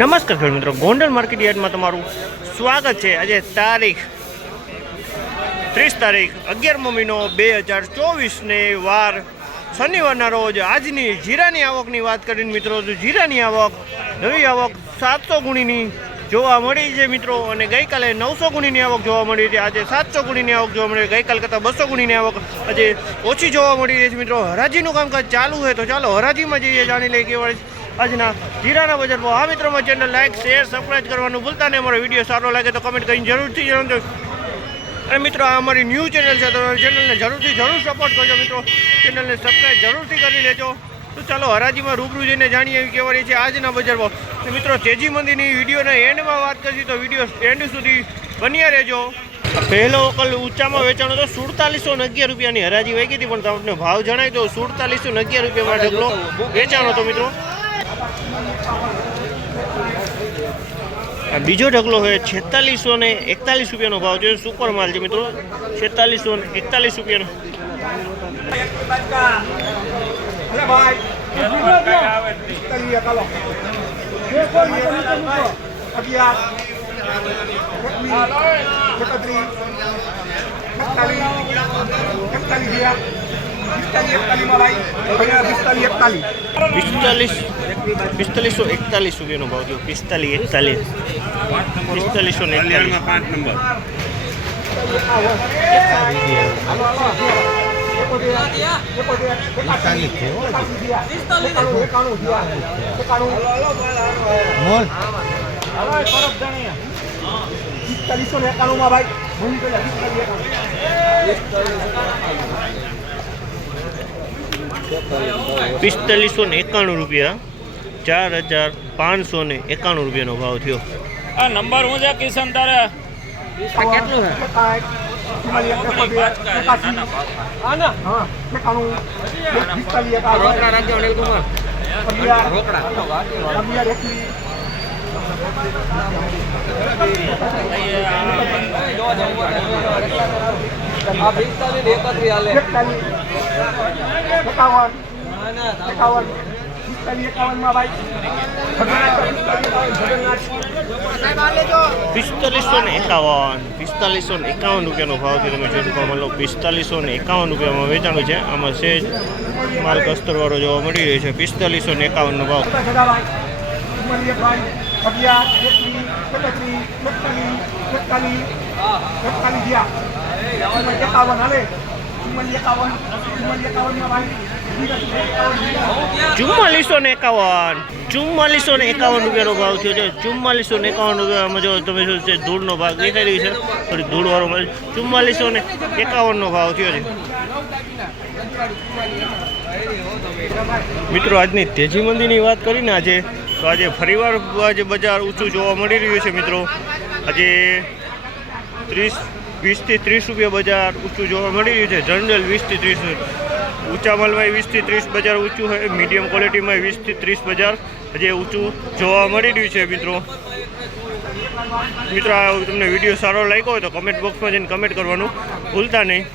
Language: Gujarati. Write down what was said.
નમસ્કાર ખેડૂત મિત્રો. ગોંડલ માર્કેટ યાર્ડમાં તમારું સ્વાગત છે. આજે તારીખ ત્રીસ તારીખ અગિયારમો મહિનો બે હજાર ચોવીસને વાર શનિવારના રોજ આજની જીરાની આવકની વાત કરીને મિત્રો, તો જીરાની આવક, નવી આવક સાતસો ગુણીની જોવા મળી છે મિત્રો. અને ગઈકાલે નવસો ગુણીની આવક જોવા મળી હતી. આજે સાતસો ગુણીની આવક જોવા મળી. ગઈકાલ કરતાં બસો ગુણીની આવક આજે ઓછી જોવા મળી રહી છે મિત્રો. હરાજીનું કામકાજ ચાલુ છે તો ચાલો હરાજીમાં જઈએ. જાણી લઈએ કેવળ આજના જીરાના બજાર ભાવ આ મિત્રોમાં ચેનલ લાઈક શેર સબસ્ક્રાઈબ કરવાનું ભૂલતા નહીં. અમારો વીડિયો સારો લાગે તો કમેન્ટ કરીને જરૂરથી જણાવજો. અને મિત્રો, આ અમારી ન્યૂ ચેનલ છે, તો ચેનલને જરૂરથી જરૂર સપોર્ટ કરજો મિત્રો. ચેનલને સબસ્ક્રાઈબ જરૂરથી કરી લેજો. તો ચાલો, હરાજીમાં રૂબરૂ જઈને જાણીએ એવી કહેવાની છે આજના બજારમાં મિત્રો, તેજી મંદિરની વિડીયોના એન્ડમાં વાત કરીશું તો વીડિયો એન્ડ સુધી બન્યા રહેજો. પહેલો વકલ ઊંચામાં વેચાણો તો સુડતાલીસો અગિયાર રૂપિયાની. હરાજી વહી ગઈ હતી, પણ તમને ભાવ જણાય તો સુડતાલીસો અગિયાર રૂપિયામાં ઢગલો વેચાણો તો મિત્રો. બીજો ઢગલો છે છેતાલીસો ને એકતાલીસ રૂપિયાનો ભાવ છે સુપર માલ છે મિત્રો. છેતાલીસો ને એકતાલીસ રૂપિયાનો. પિસ્તાલીસ પિસ્તાલીસો એકતાલીસ રૂપિયાનો ભાવ થયો પિસ્તાલીસ એકતાલીસ પિસ્તાલીસો ને એકતાલીસ પાંચ નંબર પિસ્તાલીસો ને એકાણું રૂપિયા ચાર હજાર પાંચસો ને એકાણું રૂપિયાનો ભાવ થયો. આ નંબર હું છે કિશન તારે? પિસ્તાલીસો ને એકાવન. પિસ્તાલીસો ને એકાવન રૂપિયાનો ભાવ તમે જોઈ શકો મળો પિસ્તાલીસો ને એકાવન રૂપિયામાં વેચાણું છે. આમાં સેજ માલ કસ્તરવાળો જોવા મળી રહ્યો છે. પિસ્તાલીસો ને એકાવનનો ભાવ. ચુમ્માલીસો ને એકાવન ચુમ્માલીસો ને એકાવન રૂપિયાનો ભાવ થયો છે. ચુમ્માલીસો ને એકાવન રૂપિયામાં જો તમે શું છે ધૂળનો ભાગ દેખાઈ રહ્યો છે, થોડી ધૂળવાળો માલ ચુમ્માલીસો ને એકાવનનો ભાવ થયો છે. મિત્રો, આજની તેજી મંદીની વાત કરીને આજે, તો આજે ફરીવાર આજે બજાર ઊંચું જોવા મળી રહ્યું છે, મિત્રો. આજે ત્રીસ વીસથી ત્રીસ રૂપિયા બજાર ઊંચું જોવા મળી રહ્યું છે. જનરલ વીસથી ત્રીસ, ઊંચા માલમાં વીસથી ત્રીસ બજાર ઊંચું હોય. મીડિયમ ક્વોલિટીમાં વીસથી ત્રીસ બજાર જે ઊંચું જોવા મળી રહ્યું છે મિત્રો. મિત્રો, આ તમને વીડિયો સારો લાગ્યો હોય તો કમેન્ટ બોક્સમાં જઈને કમેન્ટ કરવાનું ભૂલતા નહીં.